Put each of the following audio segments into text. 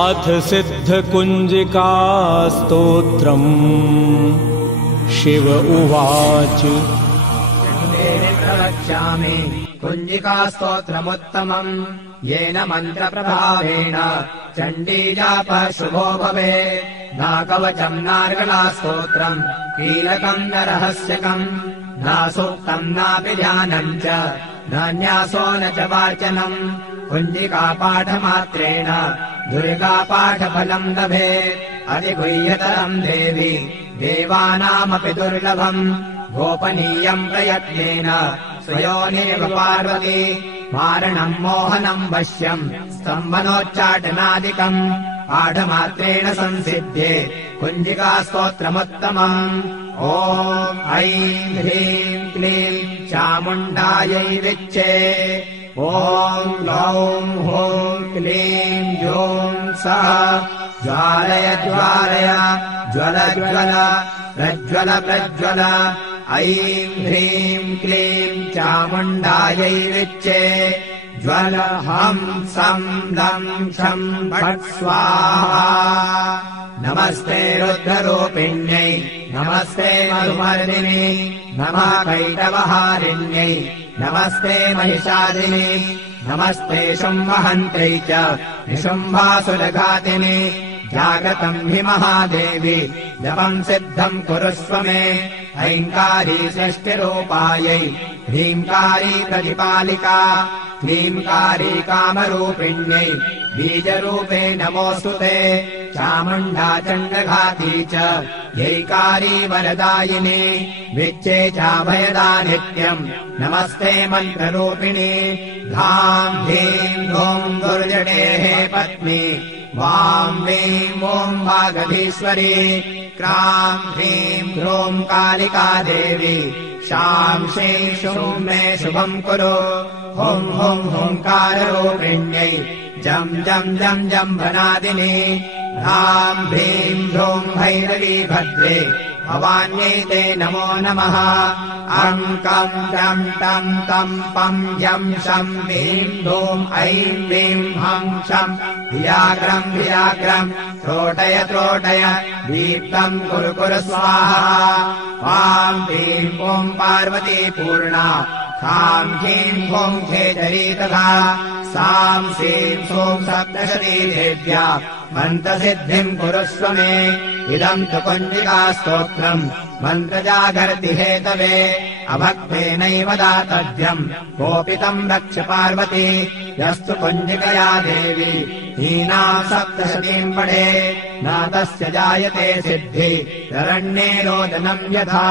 अथ सिद्धकुञ्जिका स्तोत्रम्। शिव उवाच प्रवक्ष्यामि कुञ्जिका स्तोत्रमुत्तमम् येन मन्त्रप्रभावेण चण्डीजापः शुभो भवेत्। नाकवचम् नार्गला स्तोत्रम् कीलकम् न रहस्यकम् न सूक्तम् नापि ध्यानम् च न न्यासो न च वाचनम्। कुञ्जिकापाठमात्रेण दुर्गापाठफलम् लभेत्। अधिगुह्यतरम् देवि देवानामपि दुर्लभम्। गोपनीयम् प्रयत्नेन स्वयोनेव पार्वती मारणम् मोहनम् वश्यम् स्तम्भनोच्चाटनादिकम् पाठमात्रेण संसिध्ये कुञ्जिका स्तोत्रमुत्तमम्। ॐ ऐं ह्रीं क्लीं चामुण्डायै विच्चे। ॐ ग्लौं हूं क्लीं जूं सः ज्वालय ज्वालय ज्वल ज्वल प्रज्वल प्रज्वल। ऐं ह्रीं क्लीं चामुण्डायै विच्चे। ज्वल हं सं लं क्षं फट् स्वाहा। नमस्ते रुद्ररूपिण्यै नमस्ते मधुमर्दिनि नमः कैटवहारिण्यै नमस्ते महिषादिनि नमस्ते शुम्भहन्त्रै च निशुम्भासुरघातिनि। जागतम् हि महादेवी जपम् सिद्धम् कुरुष्व मे। ऐङ्कारी सृष्टिरूपायै ह्रीङ्कारी प्रतिपालिका क्लीङ्कारी कामरूपिण्यै बीजरूपे नमोऽस्तु ते। चामुण्डा चण्डघाती च यैकारी वरदायिनी विच्चे चाभयदा नित्यम् नमस्ते मन्त्ररूपिणी। धाम् धीम् धूम् दुर्जटेः पत्नी वां वीं ॐ वागधीश्वरी। क्रां ह्रीं ह्रूं कालिका देवी शां श्रीं शूं मे शुभम् कुरु। हुं हुं हुंकाररूपिण्यै जं जं जं जम्भनादिनी। ह्रां ह्रीं ह्रूं भैरवी भद्रे भवान्यै ते नमो नमः। अं कं जं तं तं पं जं शं ह्रीं धूं ऐं वीं हं शं धियाग्रं धियाग्रं त्रोटय त्रोटय दीप्तं कुरु कुरु स्वाहा। वां ह्रीं ॐ पार्वती पूर्णा खां ह्रीं ॐ खेचरी तथा सां सीं सूं सप्तशती देव्या मन्त्रसिद्धिम् कुरुष्व मे। इदम् तु कुञ्जिका स्तोत्रम् मन्त्रजागर्ति हेतवे अभक्तेनैव दातव्यम् कोपितम् रक्ष पार्वती। यस्तु कुञ्जिकया देवी हीनाम् सप्तशतीम् पठे न तस्य जायते सिद्धि शरण्ये रोदनम् यथा।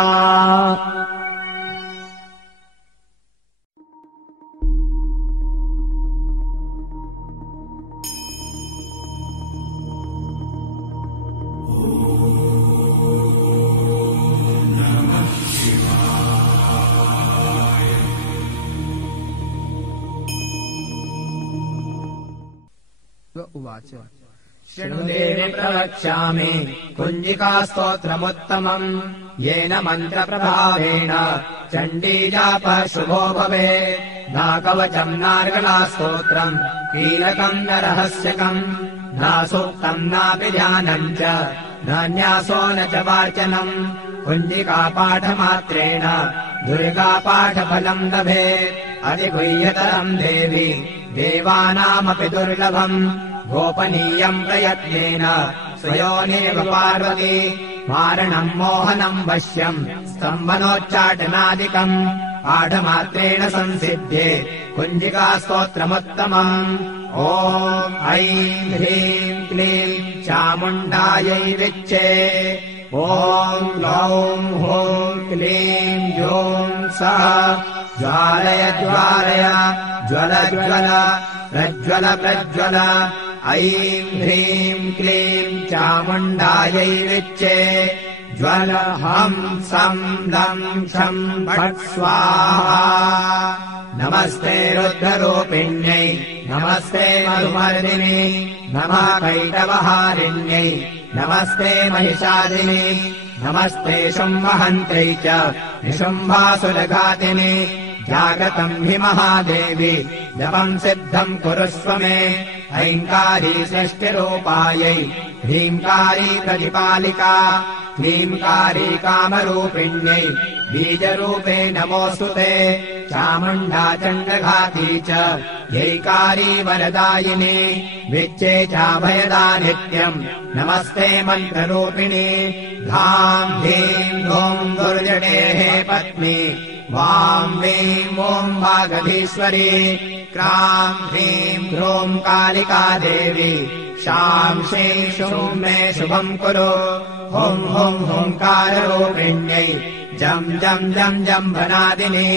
उवाच शृणुदेवि प्रवक्ष्यामि कुञ्जिका स्तोत्रमुत्तमम् येन मन्त्रप्रभावेण चण्डीजापः शुभो भवेत्। नाकवचम् नार्गला स्तोत्रम् कीलकम् न रहस्यकम् न सूक्तम् नापि ध्यानम् च न न्यासो न च वाचनम्। कुञ्जिकापाठमात्रेण दुर्गापाठफलम् लभेत्। अधिगुह्यतरम् देवि देवानामपि दुर्लभम्। गोपनीयम् प्रयत्नेन स्वयोनेव पार्वती मारणम् मोहनम् वश्यम् स्तम्भनोच्चाटनादिकम् पाठमात्रेण संसिध्ये कुञ्जिका स्तोत्रमुत्तमम्। ॐ ऐं ह्रीं क्लीं चामुण्डायै विच्चे। ॐ ग्लौं हूं क्लीं जूं सः ज्वालय ज्वालय ज्वल ज्वल प्रज्वल प्रज्वल। ऐं ह्रीं क्लीं चामुण्डायै विच्चे। ज्वल हं सं लं क्षं फट् स्वाहा। नमस्ते रुद्ररूपिण्यै नमस्ते मधुमर्दिनि नमः कैटवहारिण्यै नमस्ते महिषादिनि नमस्ते शुम्भहन्त्रै च निशुम्भासुरघातिनि। जागतम् हि महादेवी जपम् सिद्धम् कुरुष्व मे ऐङ्कारी सृष्टिरूपायै ह्रीङ्कारी प्रतिपालिका क्लीङ्कारी कामरूपिण्यै बीजरूपे नमोऽस्तु ते चामुण्डा चण्डघाती च यैकारी वरदायिनी विच्चे चाभयदा नित्यम् नमस्ते मन्त्ररूपिणी धाम् धीम् धूम् दुर्जटेः पत्नी वाम् वीम् ॐ वागधीश्वरी क्राम् ह्रीम् ह्रूम् कालिका देवी शाम् श्रीं शूं मे शुभम् कुरु हुं हुं हुङ्काररूपिण्यै जम् जम् जम् जम्भनादिनी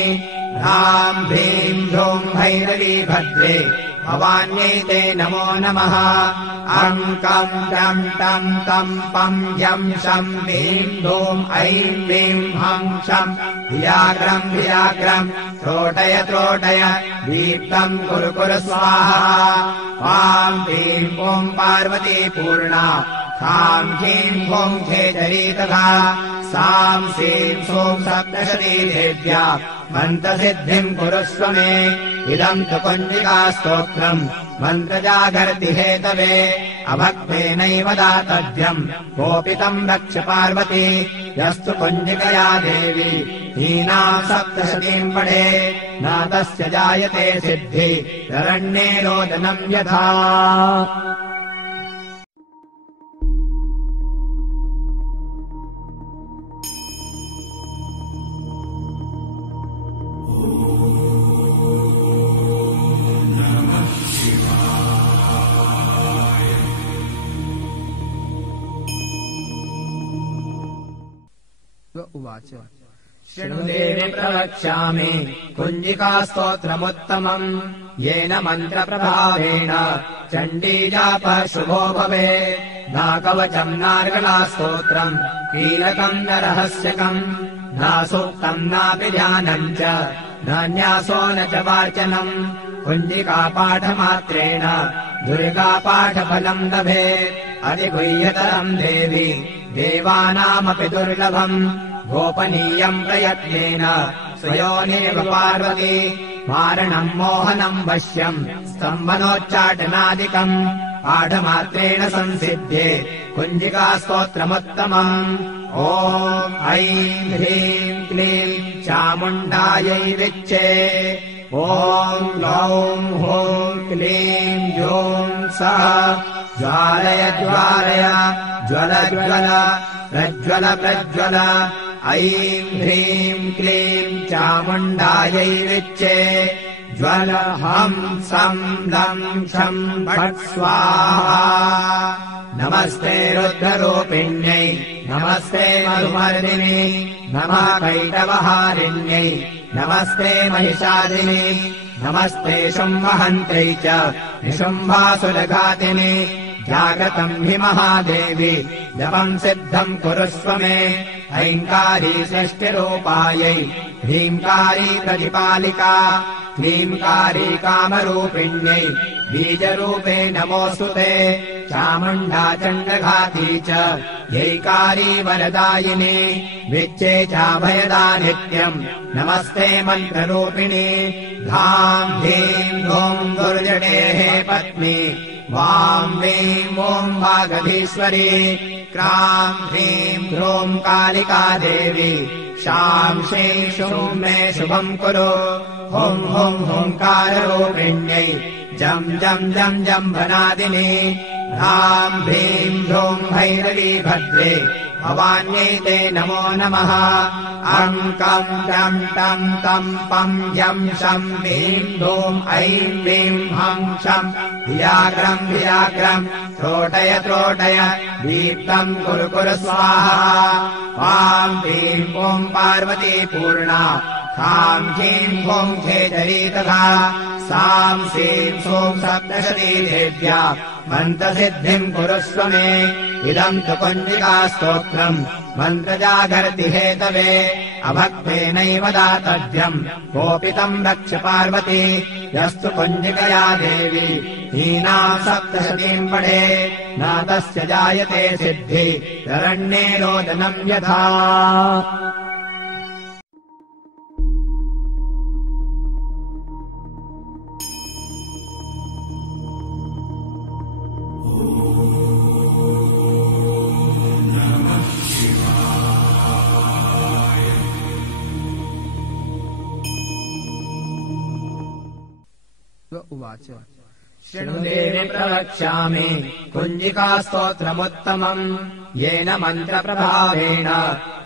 ह्राम् भीम् ह्रूम् भैरवी भद्रे भवान्यै ते नमो नमः अङ्कम् जम् टम् तम् पम् यम् शम् ह्रीम् धूम् ऐम् वीम् हम् शम् धियाग्रम् धियाग्रम् त्रोटय त्रोटय दीप्तम् कुरु कुरु स्वाहा वाम् ह्रीम् ॐ पार्वती पूर्णा खाम् ह्रीम् ॐ खेचरी तथा साम् श्रीम् सोम् सप्तशती देव्या मन्त्रसिद्धिम् कुरुष्व मे इदम् तु कुञ्जिका स्तोत्रम् मन्त्रजागर्ति हेतवे अभक्तेनैव दातव्यम् गोपितम् रक्ष पार्वती यस्तु कुञ्जिकया देवी हीनाम् सप्तशतीम् पठे न तस्य जायते सिद्धि शरण्ये रोदनम् यथा उवाच शृणुदेवि प्रवक्ष्यामि कुञ्जिकास्तोत्रमुत्तमम् येन मन्त्रप्रभावेण चण्डीजापः शुभो भवेत् नाकवचम् नार्गलास्तोत्रम् कीलकम् न रहस्यकम् न सूक्तम् नापि ध्यानम् च न न्यासो न च वाचनम् कुञ्जिकापाठमात्रेण दुर्गापाठफलम् लभेत् अधिगुह्यतरम् देवी देवानामपि दुर्लभम् गोपनीयम् प्रयत्नेन स्वयोनेव पार्वती मारणम् मोहनम् वश्यम् स्तम्भनोच्चाटनादिकम् पाठमात्रेण संसिध्ये कुञ्जिकास्तोत्रमुत्तमम् ॐ ऐं ह्रीं क्लीं चामुण्डायै विच्चे ॐ ग्लौं हूं क्लीं ह्यूं सः ज्वालय ज्वालय ज्वल ज्वल प्रज्वल प्रज्वल ऐं ह्रीं क्लीं चामुण्डायै विच्चे ज्वल हं सं लं क्षं फट् स्वाहा नमस्ते रुद्ररूपिण्यै नमस्ते मरुमर्दिनी नमः कैटवहारिण्यै नमस्ते महिषादिनी नमस्ते शुम्भहन्त्यै च निशुम्भासुरघातिनि जागतम् हि महादेवी जपम् सिद्धम् कुरुष्व मे ऐङ्कारी सृष्टिरूपायै ह्रीङ्कारी प्रतिपालिका क्लीङ्कारी कामरूपिण्यै बीजरूपे नमोऽस्तु ते चामुण्डा चण्डघाती च यैकारी वरदायिनी विच्चे चाभयदा नित्यम् नमस्ते मन्त्ररूपिणी धाम् धीम् धूम् दुर्जटेः पत्नी वाम् वीम् ॐ वागधीश्वरी क्राम् ह्रीम् ह्रूम् कालिका देवी शाम् श्रीं शूं मे शुभम् कुरु हुं हुं हुङ्काररूपिण्यै जम् जम् जम् जम्भनादिनी ह्राम् ह्रीम् ह्रूम् भैरवी भद्रे भवान्यै ते नमो नमः अङ्कम् टम् टम् तम् पम् यम् शम् ह्रीम् धूम् ऐम् वीम् हम् शम् धियाग्रम् धियाग्रम् त्रोटय त्रोटय दीप्तम् कुरु कुरु स्वाहा वाम् ह्रीम् ॐ पार्वती पूर्णा खाम् ह्रीम् ॐ खेचरी तथा साम् श्रीम् सोम् सप्तशती देव्या मन्त्रसिद्धिम् कुरुष्व मे इदम् तु कुञ्जिका स्तोत्रम् मन्त्रजागर्ति हेतवे अभक्तेनैव दातव्यम् गोपितम् रक्ष पार्वती यस्तु कुञ्जिकया देवी हीनाम् सप्तशतीम् पठे न तस्य जायते सिद्धि शरण्ये रोदनम् यथा उवाच शृणुदेवि प्रवक्ष्यामि कुञ्जिकास्तोत्रमुत्तमम् येन मन्त्रप्रभावेण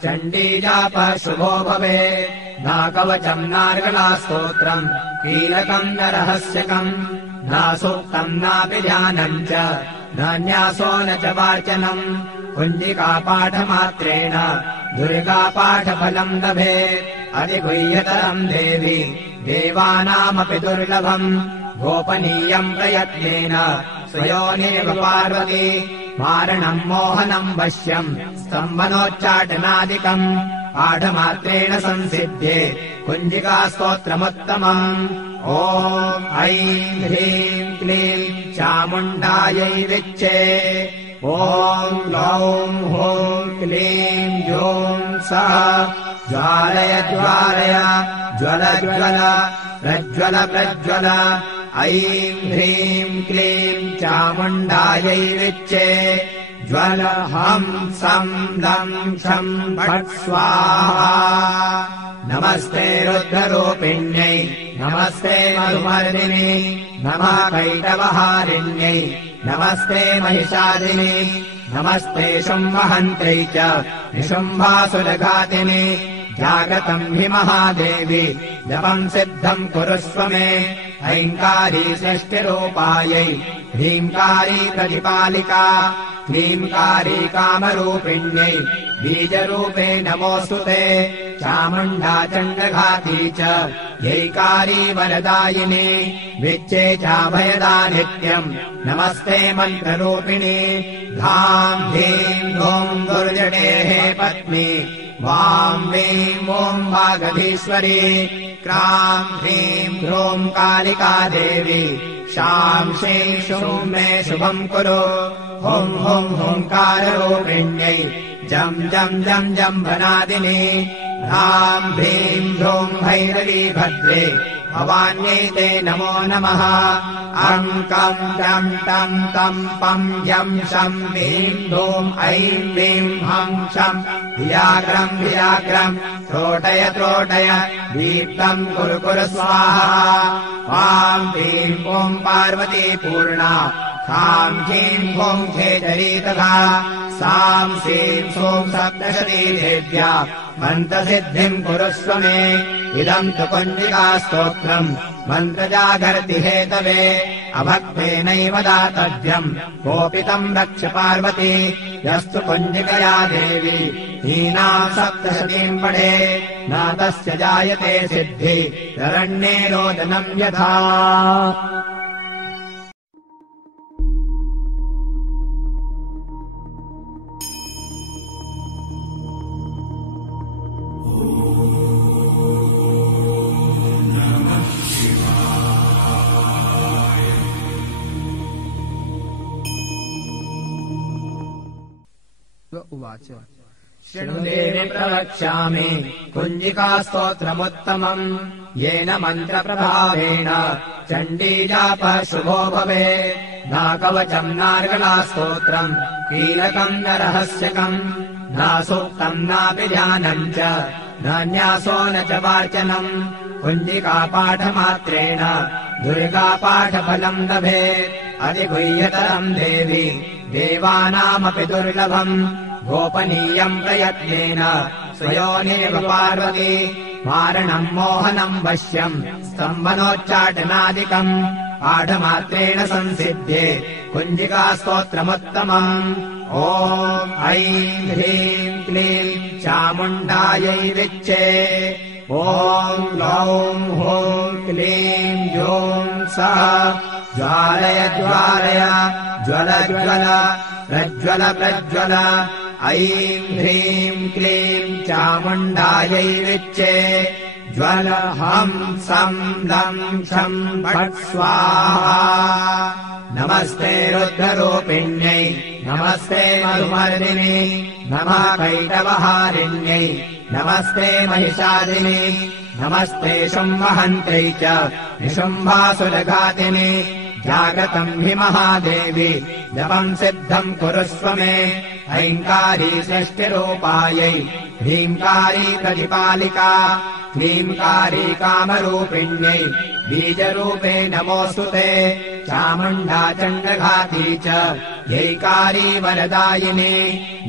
चण्डीजापः शुभो भवेत् नाकवचम् नार्गलास्तोत्रम् कीलकम् न रहस्यकम् न सूक्तम् नापि ध्यानम् च न न्यासो न च वाचनम् कुञ्जिकापाठमात्रेण दुर्गापाठफलम् लभेत् अधिगुह्यतरम् देवि देवानामपि दुर्लभम् गोपनीयम् प्रयत्नेन स्वयोनेव पार्वती मारणम् मोहनम् वश्यम् स्तम्भनोच्चाटनादिकम् पाठमात्रेण संसिध्ये कुञ्जिकास्तोत्रमुत्तमम् ॐ ऐं ह्रीं क्लीं चामुण्डायै विच्चे ॐ गौं हूं क्लीं जूं सः ज्वालय ज्वालय ज्वल ज्वल प्रज्वल प्रज्वल ऐं ह्रीं क्लीं चामुण्डायै विच्चे ज्वल हं सं लं क्षं फट् स्वाहा नमस्ते रुद्ररूपिण्यै नमस्ते मधुमर्दिनी नमः कैटवहारिण्यै नमस्ते महिषादिनी नमस्ते शुम्भहन्त्रै च निशुम्भासुरघातिनि जागतम् हि महादेवी जपम् सिद्धम् कुरुष्व मे ऐङ्कारी सृष्टिरूपायै ह्रीङ्कारी प्रतिपालिका क्लीङ्कारी कामरूपिण्यै बीजरूपे नमोऽस्तु ते चामुण्डा चण्डघाती च यैकारी वरदायिनी विच्चे चाभयदा नित्यम् नमस्ते मन्त्ररूपिणी धां धीं धूं दुर्जटेः पत्नी वां वीं ॐ वागधीश्वरी क्रां ह्रीं ह्रूं कालिका देवी शां श्रीं शूं मे शुभम् कुरु हुं हुं हुंकाररूपिण्यै जं जं जं जम्भनादिनी ह्रां ह्रीं ह्रूं भैरवी भद्रे भवान्यै ते नमो नमः अङ्कं टं टं तं पं यं शं ह्रीं धूं ऐं वीं हं शं भियाग्रं भियाग्रं त्रोटय त्रोटय दीप्तं कुरु कुरु स्वाहा वां ह्रीं ॐ पार्वती पूर्णा खां ह्रीं ॐ खेचरी तथा सां सीं सूं सप्तशती देव्या मन्त्रसिद्धिम् कुरुष्व मे इदम् तु कुञ्जिकास्तोत्रम् मन्त्रजागर्ति हेतवे अभक्तेनैव दातव्यम् कोपितम् रक्ष पार्वती यस्तु कुञ्जिकया देवी हीनाम् सप्तशतीम् पठे न तस्य जायते सिद्धि ररण्ये रोदनम् यथा उवाच शृणुदेवि प्रवक्ष्यामि कुञ्जिकास्तोत्रमुत्तमम् येन मन्त्रप्रभावेण चण्डीजापः शुभो भवेत् नाकवचम् नार्गलास्तोत्रम् कीलकम् न रहस्यकम् न सूक्तम् नापि ध्यानम् च न न्यासो न च वाचनम् कुञ्जिकापाठमात्रेण दुर्गापाठफलम् लभेत् अधिगुह्यतरम् देवि देवानामपि दुर्लभम् गोपनीयम् प्रयत्नेन स्वयोनेव पार्वती मारणम् मोहनम् वश्यम् स्तम्भनोच्चाटनादिकम् पाठमात्रेण संसिध्ये कुञ्जिकास्तोत्रमुत्तमम् ॐ ऐं ह्रीं क्लीं चामुण्डायै विच्चे ॐ गौं हूं क्लीं जूं सः ज्वालय ज्वालय ज्वल ज्वल प्रज्वल प्रज्वल ऐं ह्रीं क्लीं चामुण्डायै विच्चे ज्वल हं सं लं क्षं फट् स्वाहा नमस्ते रुद्ररूपिण्यै नमस्ते मधुमर्दिनी नमः कैटवहारिण्यै नमस्ते महिषादिनी नमस्ते शुम्भहन्त्रै च निशुम्भासुरघातिनि जागतम् हि महादेवी जपम् सिद्धम् कुरुष्व मे ऐङ्कारी सृष्टिरूपायै ह्रीङ्कारी प्रतिपालिका क्लीङ्कारी कामरूपिण्यै बीजरूपे नमोऽस्तु ते चामुण्डा चण्डघाती च यैकारी वरदायिनी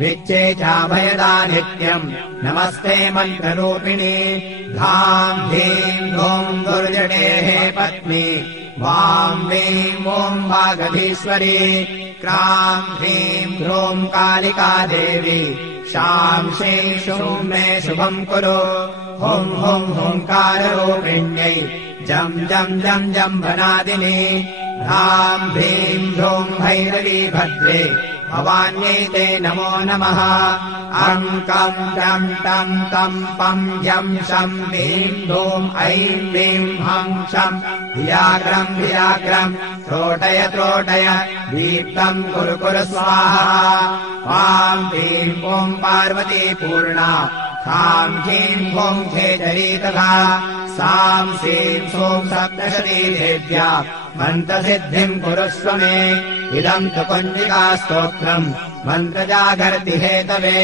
विच्चे चाभयदा नित्यम् नमस्ते मन्त्ररूपिणी धाम् धीम् धूम् दुर्जटेः पत्नी वाम् वीम् ॐ वागधीश्वरी क्राम् ह्रीम् ह्रूम् कालिका देवी शाम् श्रीं शूं मे शुभम् कुरु हुं हुं हुङ्काररूपिण्यै जम् जम् जम् जम्भनादिनी ह्राम् भीम् ह्रूम् भैरवी भद्रे भवान्यै ते नमो नमः अङ्कम् जम् टम् तम् पम् यम् शम् भीम् धूम् ऐम् वीम् हम् शम् धियाग्रम् धियाग्रम् त्रोटय त्रोटय दीप्तम् कुरु कुरु स्वाहा वाम् भीम् ॐ पार्वती पूर्णा खाम् ह्रीम् ॐ खेचरी तथा साम् श्रीम् सोम् सप्तशती देव्या मन्त्रसिद्धिम् कुरुष्व मे इदम् तु कुञ्जिकास्तोत्रम् मन्त्रजागर्ति हेतवे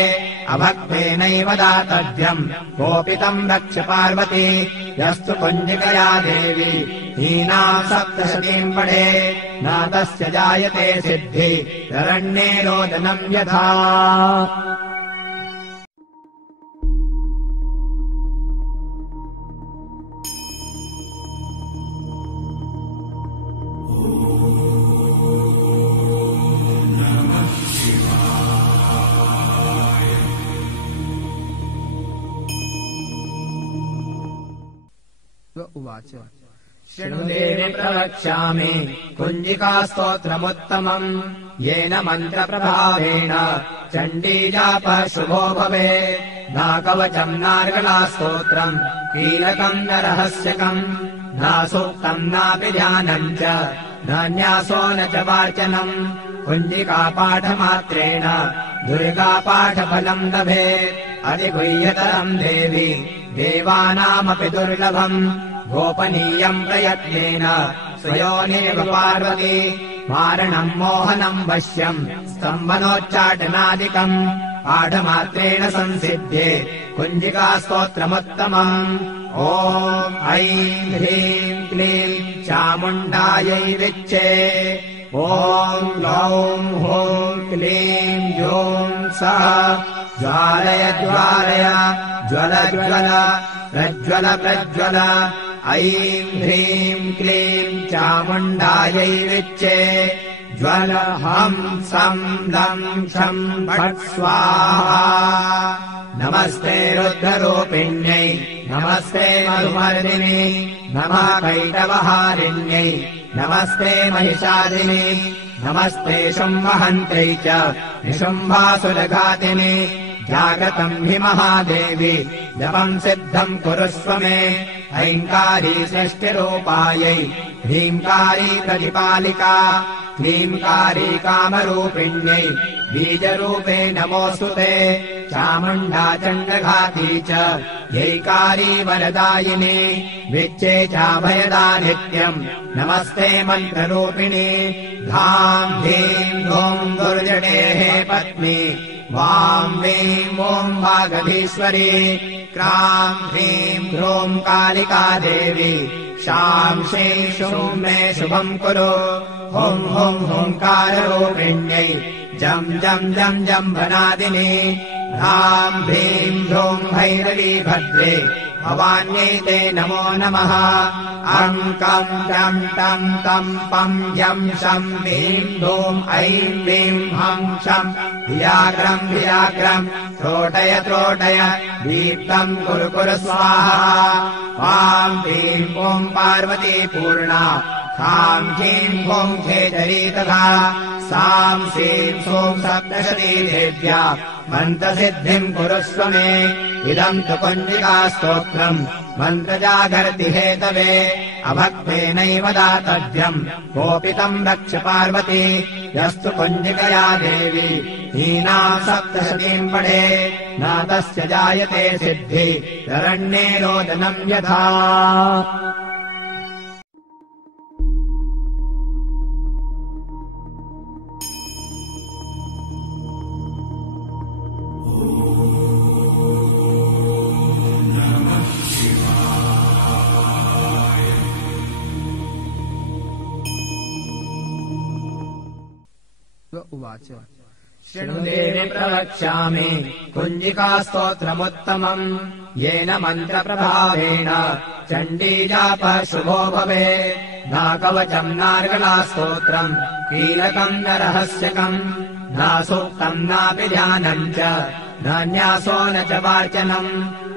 अभक्तेनैव दातव्यम् कोपितम् रक्ष पार्वती यस्तु कुञ्जिकया देवी हीनाम् सप्तशतीम् पठे न तस्य जायते सिद्धि शरण्ये रोदनम् यथा उवाच शृणुदेवि प्रवक्ष्यामि कुञ्जिकास्तोत्रमुत्तमम् येन मन्त्रप्रभावेण चण्डीजापः शुभो भवेत् नाकवचम् नार्गलास्तोत्रम् कीलकम् न रहस्यकम् न सूक्तम् नापि ध्यानम् च न न्यासो न च वाचनम् कुञ्जिकापाठमात्रेण दुर्गापाठफलम् लभेत् अधिगुह्यतरम् देवी देवानामपि दुर्लभम् गोपनीयम् प्रयत्नेन स्वयोनेव पार्वती मारणम् मोहनम् वश्यम् स्तम्भनोच्चाटनादिकम् पाठमात्रेण संसिध्ये कुञ्जिकास्तोत्रमुत्तमम् ॐ ऐं ह्रीं क्लीं चामुण्डायै विच्चे ॐ ग्लौं हूं क्लीं जूं सः ज्वालय ज्वालय ज्वल ज्वल प्रज्वल प्रज्वल ऐं ह्रीं क्लीं चामुण्डायै विच्चे ज्वल हं सं लं शं फट् स्वाहा नमस्ते रुद्ररूपिण्यै नमस्ते मधुमर्दिनी नमः कैटवहारिण्यै नमस्ते महिषादिनी नमस्ते शुम्भहन्त्रै च निशुम्भासुरघातिनि जागतम् हि महादेवी जपम् सिद्धम् कुरुष्व मे ऐङ्कारी सृष्टिरूपायै ह्रीङ्कारी प्रतिपालिका क्लीङ्कारी कामरूपिण्यै बीजरूपे नमोऽस्तु ते चामुण्डा चण्डघाती च यैकारी वरदायिनी विच्चे चाभयदा नित्यम् नमस्ते मन्त्ररूपिणी धाम् धीम् धूम् दुर्जटेः पत्नी वाम् वीम् ॐ वागधीश्वरी क्राम् ह्रीम् ह्रूम् कालिका देवी शाम् श्रीं शूं मे शुभम् कुरु हुं हुं हुङ्काररूपिण्यै जम् जम् जम् जम्भनादिनी ह्राम् भ्रीम् ह्रूम् भैरवी भद्रे भवान्यै ते नमो नमः अङ्कम् टम् टम् तम् पम् यम् शम् भीम् धूम् ऐम् वीम् हम् शम् धियाग्रम् धियाग्रम् त्रोटय त्रोटय दीप्तम् कुरु कुरु स्वाहा वाम् भीम् ॐ पार्वती पूर्णा खाम् ह्रीम् ॐ खेचरी तथा साम् श्रीम् सोम् सप्तशती देव्या मन्त्रसिद्धिम् कुरुष्व मे इदम् तु कुञ्जिकास्तोत्रम् मन्त्रजागर्ति हेतवे अभक्तेनैव दातव्यम् कोपितम् रक्ष पार्वती यस्तु कुञ्जिकया देवी हीनाम् सप्तशतीम् पठे न तस्य जायते सिद्धि शरण्ये रोदनम् यथा उवाच शृणुदेवि प्रवक्ष्यामि कुञ्जिकास्तोत्रमुत्तमम् येन मन्त्रप्रभावेण चण्डीजापः शुभो भवेत् नाकवचम् नार्गलास्तोत्रम् कीलकम् न रहस्यकम् न सूक्तम् नापि ध्यानम् च न न्यासो न च वाचनम्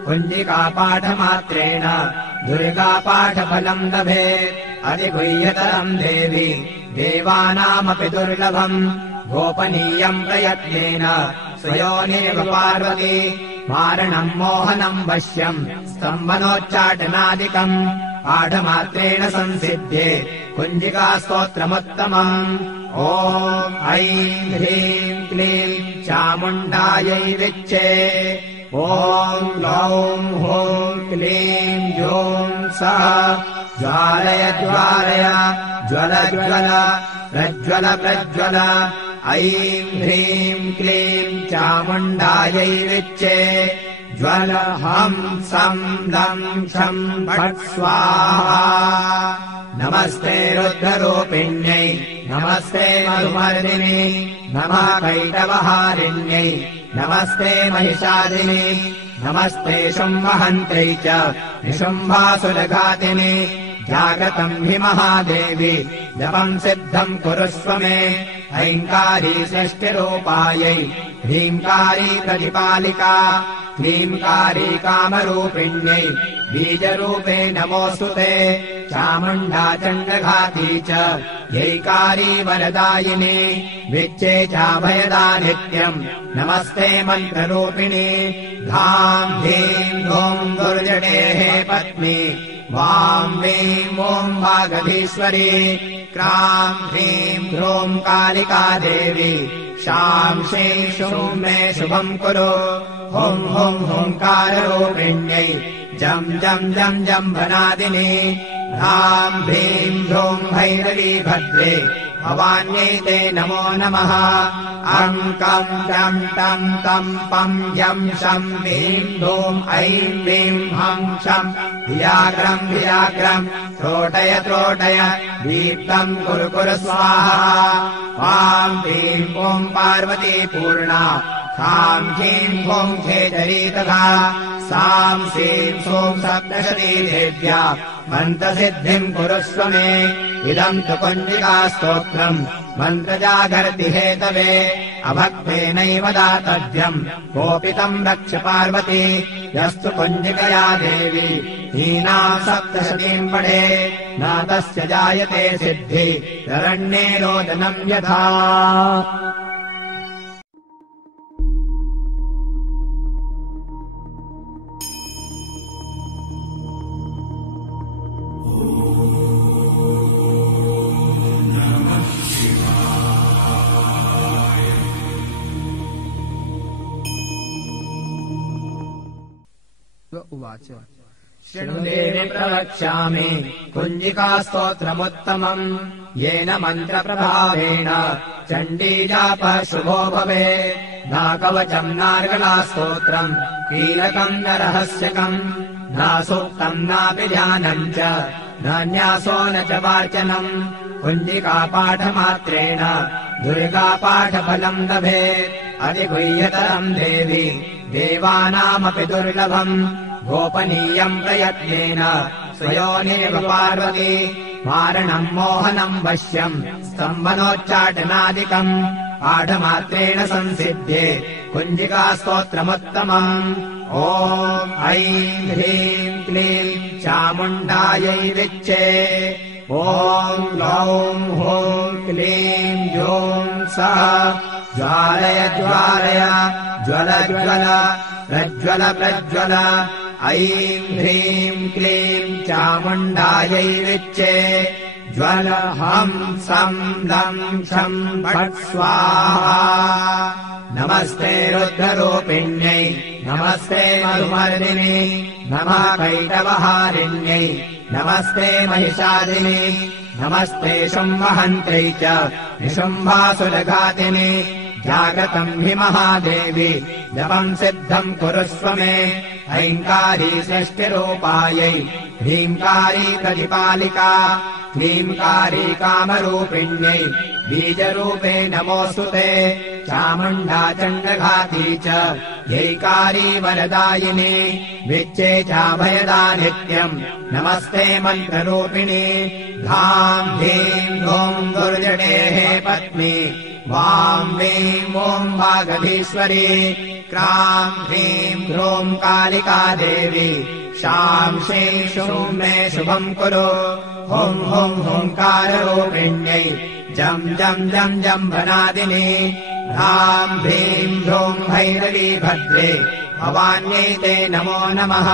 कुञ्जिकापाठमात्रेण दुर्गापाठफलम् लभेत् अधिगुह्यतरम् देवि देवानामपि दुर्लभम् गोपनीयम् प्रयत्नेन स्वयोनेव पार्वती मारणम् मोहनम् वश्यम् स्तम्भनोच्चाटनादिकम् पाठमात्रेण संसिध्ये कुञ्जिकास्तोत्रमुत्तमम् ॐ ऐं ह्रीं क्लीं चामुण्डायै विच्चे ॐ गौं हूं क्लीं जूं सः ज्वालय ज्वालय ज्वल ज्वल प्रज्वल प्रज्वल ऐं ह्रीं क्लीं चामुण्डायै विच्चे ज्वल हं सं लं क्षं फट् स्वाहा नमस्ते रुद्ररूपिण्यै नमस्ते मधुमर्दिनी नमः कैटवहारिण्यै नमस्ते महिषादिनी नमस्ते शुम्भहन्त्यै च निशुम्भासुरघातिनि जागतम् हि महादेवी जपम् सिद्धम् कुरुष्व मे ऐङ्कारी सृष्टिरूपायै ह्रीङ्कारी प्रतिपालिका क्लीङ्कारी कामरूपिण्यै बीजरूपे नमोऽस्तु ते चामुण्डा चण्डघाती च यैकारी वरदायिनी विच्चे चाभयदा नित्यम् नमस्ते मन्त्ररूपिणी धां धीं धूं दुर्जटेः पत्नी वां वीं ॐ वागधीश्वरी क्रां ह्रीं ह्रूं कालिका देवी शां श्रीं शूं मे शुभम् कुरु हुं हुं हुंकाररूपिण्यै जं जं जं जम्भनादिनी ह्रां ह्रीं ह्रूं भैरवी भद्रे भवान्यै ते नमो नमः अङ्कं चं तं तं पं यं शं ह्रीं धूं ऐं वीं हं शं धियाग्रं धियाग्रं त्रोटय त्रोटय दीप्तं कुरु कुरु स्वाहा वां ह्रीं ॐ पार्वती पूर्णा खां ह्रीं ॐ खेचरी तथा सां सीं सूं सप्तशती देव्या मन्त्रसिद्धिम् कुरुष्व मे इदम् तु कुञ्जिकास्तोत्रम् मन्त्रजागर्ति हेतवे अभक्तेनैव दातव्यम् कोपितम् रक्ष पार्वती यस्तु कुञ्जिकया देवी हीनाम् सप्तशतीम् पठे न तस्य जायते सिद्धि ररण्ये रोदनम् यथा उवाच शृणुदेवि प्रवक्ष्यामि कुञ्जिकास्तोत्रमुत्तमम् येन मन्त्रप्रभावेण चण्डीजापः शुभो भवेत् नाकवचम् नार्गलास्तोत्रम् कीलकम् न रहस्यकम् न सूक्तम् नापि ध्यानम् च न न्यासो न च वाचनम् कुञ्जिकापाठमात्रेण दुर्गापाठफलम् लभेत् अधिगुह्यतरम् देवि देवानामपि दुर्लभम् गोपनीयम् प्रयत्नेन स्वयोनेव पार्वती मारणम् मोहनम् वश्यम् स्तम्भनोच्चाटनादिकम् पाठमात्रेण संसिध्ये कुञ्जिकास्तोत्रमुत्तमम् ॐ ऐं ह्रीं क्लीं चामुण्डायै विच्चे ॐ गौं हूं क्लीं जूं सः ज्वालय ज्वालय ज्वल ज्वल प्रज्वल प्रज्वल ऐं ह्रीं क्लीं चामुण्डायै विच्चे ज्वल हं सं लं क्षं फट् स्वाहा नमस्ते रुद्ररूपिण्यै नमस्ते मधुमर्दिनी नमः कैटवहारिण्यै नमस्ते महिषादिनी नमस्ते शुम्भहन्त्यै च निशुम्भासुरघातिनि जागतम् हि महादेवी जपम् सिद्धम् कुरुष्व मे ऐङ्कारी सृष्टिरूपायै ह्रीङ्कारी प्रतिपालिका क्लींकारी कामरूपिण्यै बीजरूपे नमोऽस्तु ते चामुण्डा चण्डघाती च यैकारी वरदायिनी विच्चे चाभयदा नित्यम् नमस्ते मन्त्ररूपिणी धाम् धीम् धूम् दुर्जटेः पत्नी वाम् वीम् ॐ वागधीश्वरी क्राम् ह्रीम् ह्रूम् कालिका देवी शाम् श्रीं शूं मे शुभम् कुरु हुं हुं हुङ्काररूपिण्यै जम् जम् जम् जम्भनादिनी ह्राम् ह्रीम् ह्रूम् भैरवी भद्रे भवान्यै ते नमो नमः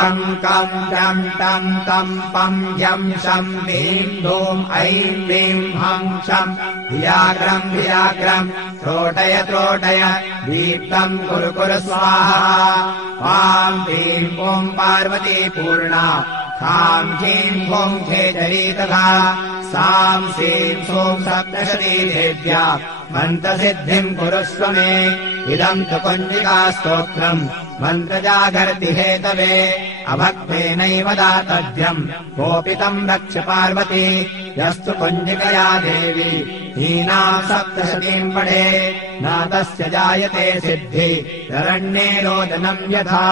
अम् कम् जम् टम् तम् पम् यम् शम् ह्रीम् धूम् ऐम् ह्रीम् हम् शम् धियाग्रम् धियाग्रम् त्रोटय त्रोटय दीप्तम् कुरु कुरु स्वाहा वाम् ह्रीम् ॐ पार्वती पूर्णा खाम् ह्रीम् ॐ खेचरी तथा साम् श्रीम् सोम् सप्तशती देव्या मन्त्रसिद्धिम् कुरुष्व मे इदम् तु कुञ्जिकास्तोत्रम् मन्त्रजागर्ति हेतवे अभक्तेनैव दातव्यम् कोपितम् रक्ष पार्वती यस्तु कुञ्जिकया देवी हीनाम् सप्तशतीम् पठे न तस्य जायते सिद्धि शरण्ये रोदनम् यथा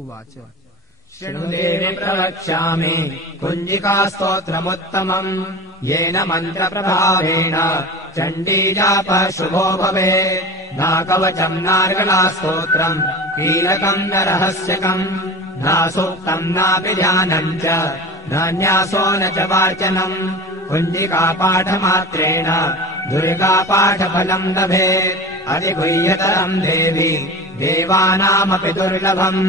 उवाच शृणुदेवि प्रवक्ष्यामि कुञ्जिकास्तोत्रमुत्तमम् येन मन्त्रप्रभावेण चण्डीजापः शुभो भवेत् नाकवचम् नार्गलास्तोत्रम् कीलकम् न रहस्यकम् न सूक्तम् नापि ध्यानम् च न न्यासो न च वार्चनम् कुञ्जिकापाठमात्रेण दुर्गापाठफलम् लभेत् अधिगुह्यतरम् देवी देवानामपि दुर्लभम्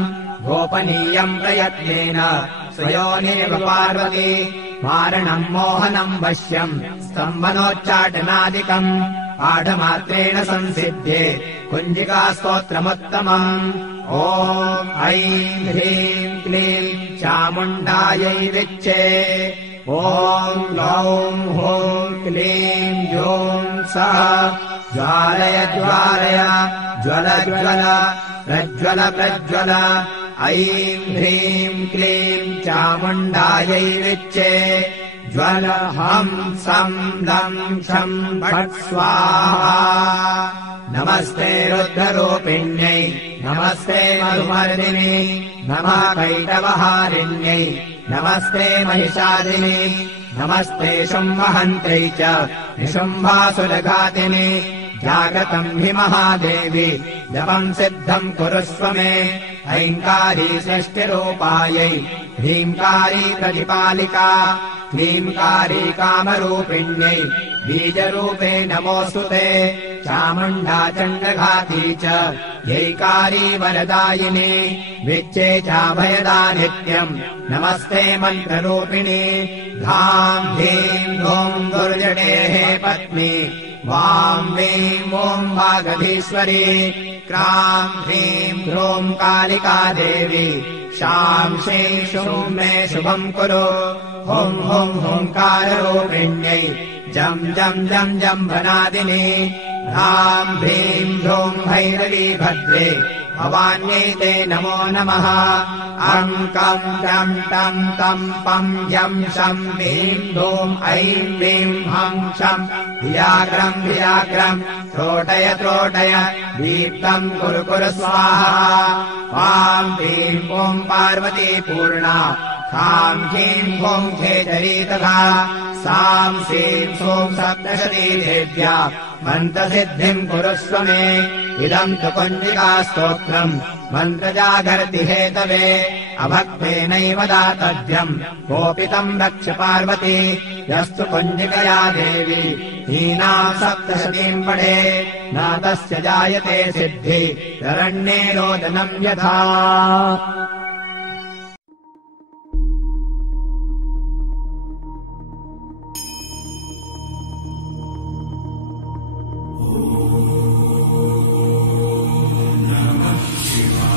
गोपनीयम् प्रयत्नेन स्वयोनेव पार्वती मारणम् मोहनम् वश्यम् स्तम्भनोच्चाटनादिकम् पाठमात्रेण संसिध्ये कुञ्जिकास्तोत्रमुत्तमम् ॐ ऐं ह्रीं क्लीं चामुण्डायै विच्चे ॐ गौं हूं क्लीं जूं सः ज्वालय ज्वालय ज्वल ज्वल प्रज्वल प्रज्वल ऐं ह्रीं क्लीं चामुण्डायै विच्चे ज्वल हं सं लं शं फट् स्वाहा नमस्ते रुद्ररूपिण्यै नमस्ते मधुमर्दिनी नमः कैटवहारिण्यै नमस्ते महिषादिनी नमस्ते शुम्भहन्त्रै च निशुम्भासुरघातिनि जागतम् हि महादेवी जपम् सिद्धम् कुरुष्व मे ऐङ्कारी षष्टिरूपायै ह्रीङ्कारी प्रतिपालिका क्लींकारी कामरूपिण्यै बीजरूपे नमोऽस्तु ते चामुण्डा चण्डघाती च यैकारी वरदायिनी विच्चे चाभयदा नित्यम् नमस्ते मन्त्ररूपिणी धाम् धीम् धूम् दुर्जटेः पत्नी वाम् वीम् ॐ वागधीश्वरी क्राम् ह्रीम् ह्रूम् कालिका देवी शाम् श्रीं शूं मे शुभम् कुरु हुं हुं हुङ्काररूपिण्यै जम् जम् जम् जम्भनादिनी ह्राम् ह्रीम् ह्रूम् भैरवी भद्रे भवान्यै ते नमो नमः अम् कम् टम् टम् तम् पम् यम् शम् ह्रीम् धूम् ऐम् ह्रीम् हम् शम् धियाग्रम् धियाग्रम् त्रोटय त्रोटय दीप्तम् कुरु कुरु स्वाहा वाम् ह्रीम् ॐ पार्वती पूर्णा खाम् ह्रीम् ॐ खेचरी तथा साम् श्रीम् सोम् सप्तशती देव्या मन्त्रसिद्धिम् कुरुष्व मे इदम् तु कुञ्जिकास्तोत्रम् मन्त्रजागर्ति हेतवे अभक्तेनैव दातव्यम् कोपितम् रक्ष पार्वती यस्तु कुञ्जिकया देवी हीनाम् सप्तशतीम् पठे न तस्य जायते सिद्धि शरण्ये रोदनम् यथा Shiva.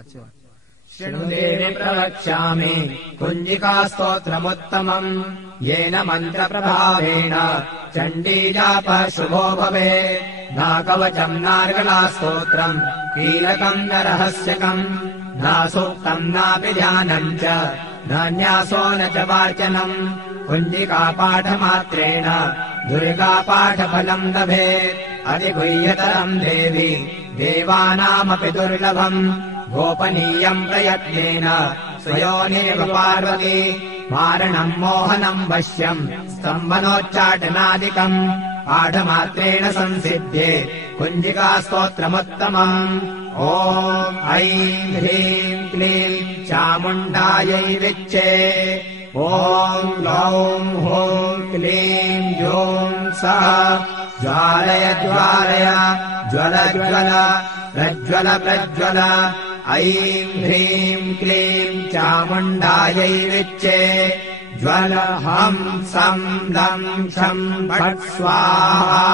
उवाच शृणुदेवि प्रवक्ष्यामि कुञ्जिकास्तोत्रमुत्तमम् येन मन्त्रप्रभावेण चण्डीजापः शुभो भवेत् नाकवचम् नार्गलास्तोत्रम् कीलकम् न रहस्यकम् न सूक्तम् नापि ध्यानम् च न न्यासो न च वाचनम् कुञ्जिकापाठमात्रेण दुर्गापाठफलम् लभेत् अधिगुह्यतरम् देवि देवानामपि दुर्लभम् गोपनीयम् प्रयत्नेन स्वयोनेव पार्वती मारणम् मोहनम् वश्यम् स्तम्भनोच्चाटनादिकम् पाठमात्रेण संसिध्ये कुञ्जिकास्तोत्रमुत्तमम् ॐ ऐं ह्रीं क्लीं चामुण्डायै विच्चे ॐ गौं हूं क्लीं जूं सः ज्वालय ज्वालय ज्वल ज्वल प्रज्वल प्रज्वल ऐं ह्रीं क्लीं चामुण्डायै विच्चे ज्वल हं सं लं क्षं फट् स्वाहा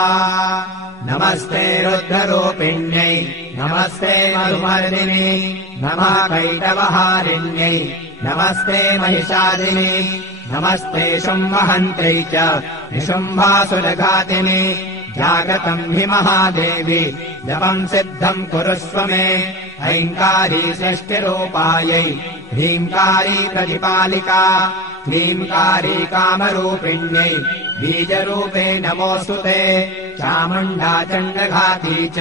नमस्ते रुद्ररूपिण्यै नमस्ते मधुमर्दिनी नमः कैटवहारिण्यै नमस्ते महिषादिनी नमस्ते शुम्भहन्त्यै च निशुम्भासुरघातिनि जागतम् हि महादेवी जपम् सिद्धम् कुरुष्व मे ऐङ्कारी षष्टिरूपायै ह्रीङ्कारी प्रतिपालिका क्लीङ्कारी कामरूपिण्यै बीजरूपे नमोऽस्तु ते चामुण्डा चण्डघाती च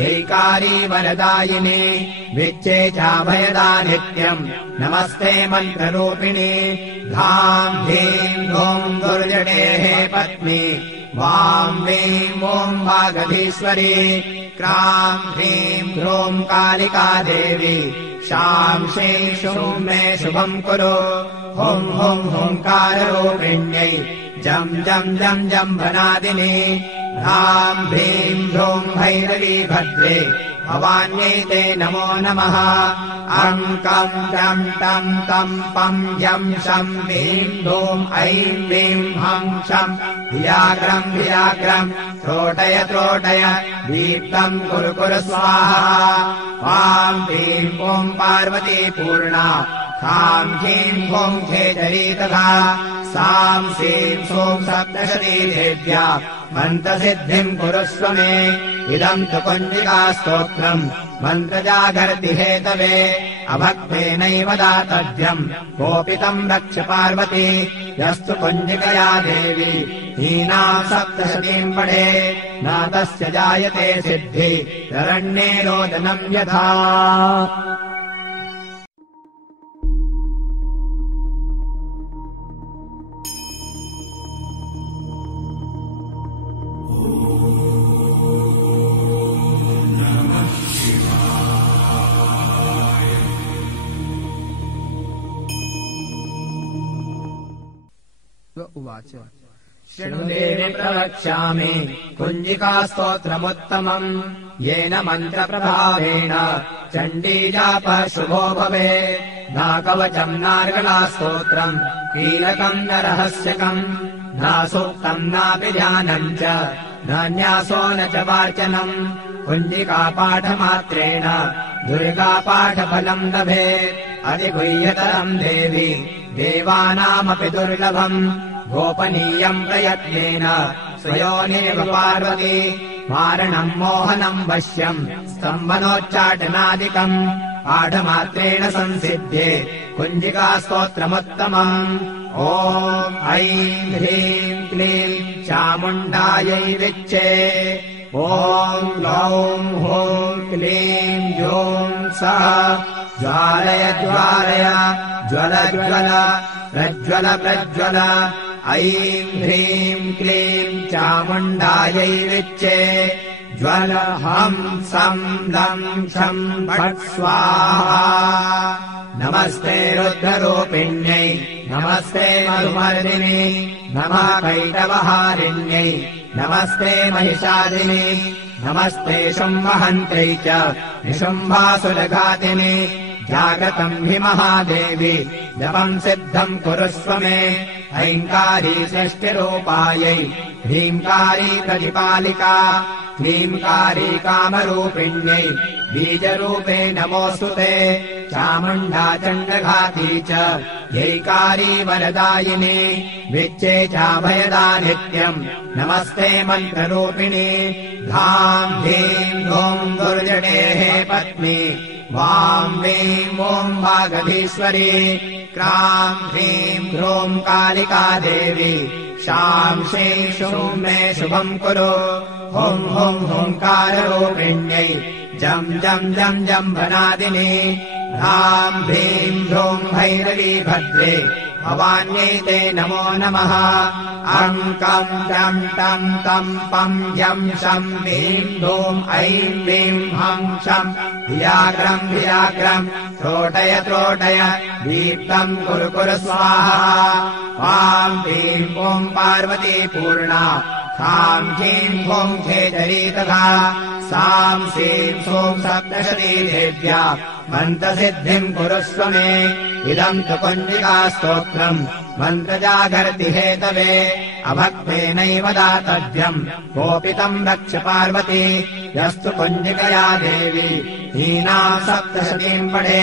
यैकारी वरदायिनी विच्चे चाभयदा नित्यम् नमस्ते मन्त्ररूपिणी धां धीं धूं दुर्जटेः पत्नी वां वीं ॐ वागधीश्वरी क्रां ह्रीं ह्रूं कालिका देवी शां शीं शूं मे शुभम् कुरु हुं हुं हुंकाररूपिण्यै जं जं जं जम्भनादिनी ह्रां ह्रीं ह्रूं भैरवी भद्रे भवान्यै ते नमो नमः अं कं जं तं तं पं जं शं ह्रीं धूं ऐं वीं हं शं धियाग्रं धियाग्रं त्रोटय त्रोटय दीप्तं कुरु कुरु स्वाहा वां ह्रीं ॐ पार्वती पूर्णा खां ह्रीं ॐ खेचरी तथा सां सीं सूं सप्तशती देव्या मन्त्रसिद्धिम् कुरुष्व मे इदम् तु कुञ्जिकास्तोत्रम् मन्त्रजागर्ति हेतवे अभक्तेनैव दातव्यम् कोपितम् रक्ष पार्वती यस्तु कुञ्जिकया देवी हीनाम् सप्तशतीम् पठे न तस्य जायते सिद्धि ररण्ये रोदनम् यथा उवाच शृणुदेवि प्रवक्ष्यामि कुञ्जिकास्तोत्रमुत्तमम् येन मन्त्रप्रभावेण चण्डीजापः शुभो भवेत् नाकवचम् नार्गलास्तोत्रम् कीलकम् न रहस्यकम् न सूक्तम् नापि ध्यानम् च न न्यासो न च वाचनम् कुञ्जिकापाठमात्रेण दुर्गापाठफलम् लभेत् अधिगुह्यतरम् देवि देवानामपि दुर्लभम् गोपनीयम् प्रयत्नेन स्वयोनेव पार्वती मारणम् मोहनम् वश्यम् स्तम्भनोच्चाटनादिकम् पाठमात्रेण संसिध्ये कुञ्जिकास्तोत्रमुत्तमम् ॐ ऐं ह्रीं क्लीं चामुण्डायै विच्चे ॐ गौं हूं क्लीं जूं सः ज्वालय ज्वालय ज्वल ज्वल प्रज्वल प्रज्वल ऐं ह्रीं क्लीं चामुण्डायै विच्चे ज्वल हं सं लं क्षं फट् स्वाहा नमस्ते रुद्ररूपिण्यै नमस्ते मधुमर्दिनी नमः कैटवहारिण्यै नमस्ते महिषादिनी नमस्ते शुम्भहन्त्यै च निशुम्भासुरघातिनि जागतम् हि महादेवी जपम् सिद्धम् कुरुष्व मे ऐङ्कारी षष्टिरूपायै ह्रीङ्कारी प्रतिपालिका ह्रीङ्कारी कामरूपिण्यै बीजरूपे नमोऽस्तु ते चामुण्डा चण्डघाती च यैकारी वरदायिनी विच्चे चाभयदा नित्यम् नमस्ते मन्त्ररूपिणी धाम् धीम् धूम् दुर्जटेः पत्नी वाम् वीम् ॐ वागधीश्वरी क्राम् ह्रीम् ह्रूम् कालिका देवी शाम् श्रीं शूं मे शुभम् कुरु हुं हुं हुङ्काररूपिण्यै जम् जम् जम् जम्भनादिनी ह्राम् भ्रीम् ह्रूम् भैरवी भद्रे भवान्यै ते नमो नमः अङ्कम् जम् टम् तम् पम् यम् शम् ह्रीम् धूम् ऐम् ह्रीम् हम् शम् धियाग्रम् धियाग्रम् त्रोटय त्रोटय दीप्तम् कुरु कुरु स्वाहा वाम् ह्रीम् ॐ पार्वती पूर्णा खाम् ह्रीम् ॐ खेचरी तथा साम् श्रीम् सोम् सप्तशती देव्या मन्त्रसिद्धिम् कुरुष्व मे इदम् तु कुञ्जिकास्तोत्रम् मन्त्रजागर्ति हेतवे अभक्तेनैव दातव्यम् कोपितम् रक्ष पार्वती यस्तु कुञ्जिकया देवी हीनाम् सप्तशतीम् पठे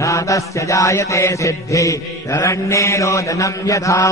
न तस्य जायते सिद्धि शरण्ये रोदनम् यथा।